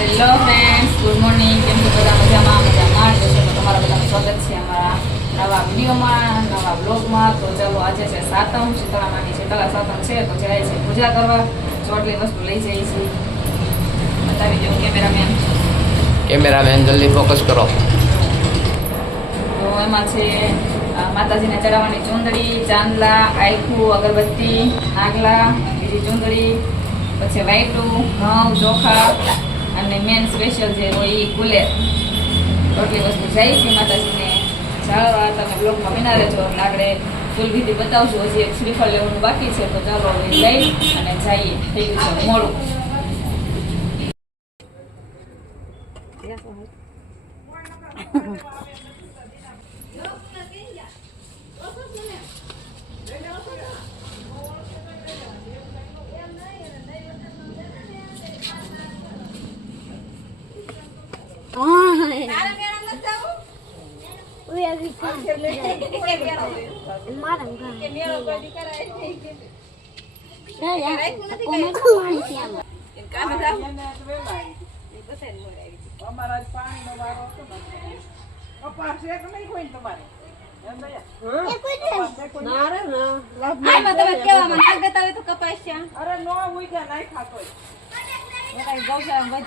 Hello friends, good morning. કેમ છો બધા? મજામાં જશો તો તમારા બધાનું સ્વાગત છે અમારા નવા વિડીયોમાં, નવા બ્લોગમાં. તો ચાલો, આજે છે સાતમ, શીતળામાની શીતળા સાતમ છે તો જાય છે પૂજા કરવા. ચોટલી વસ્તુ લઈ જઈએ છીએ. બતાવી દઉં કેમેરામેન, જલ્દી ફોકસ કરો. તો એમાં છે માતાજીને ચડાવવાની ચૂંદડી, ચાંદલા, આયખું, અગરબત્તી, નાગલા, બીજી ચૂંદડી, પછી વાઈટું, ઘઉં, ચોખા અને મેન સ્પેશિયલ જે હોય એ કુલેર. એટલી વસ્તુ જાય છે માતાજીને જાળવા. તમે બ્લોગમાં બના રહેજો એટલે આપણે ફૂલ વિધિ બતાવશું. હજી એક શ્રીફળ લેવાનું બાકી છે તો ચાલો હવે લઈ અને જઈએ. થઈ ગયું છે મોડું.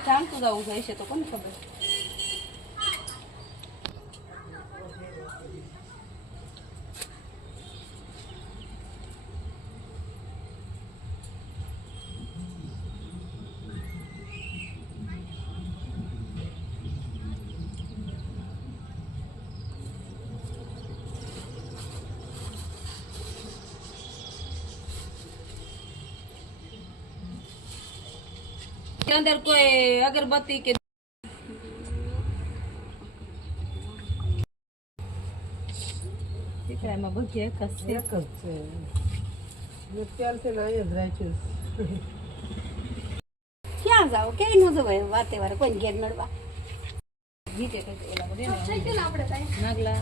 જાણતું જવું જાય છે તો કોને ખબર. અંદર કોઈ અગરબત્તી કે દીકરામાં બધી એક જ છે. ક્યાં જાવ કે ન જવાય વાતે વારે કોઈ ઘેર મળવા નાગલા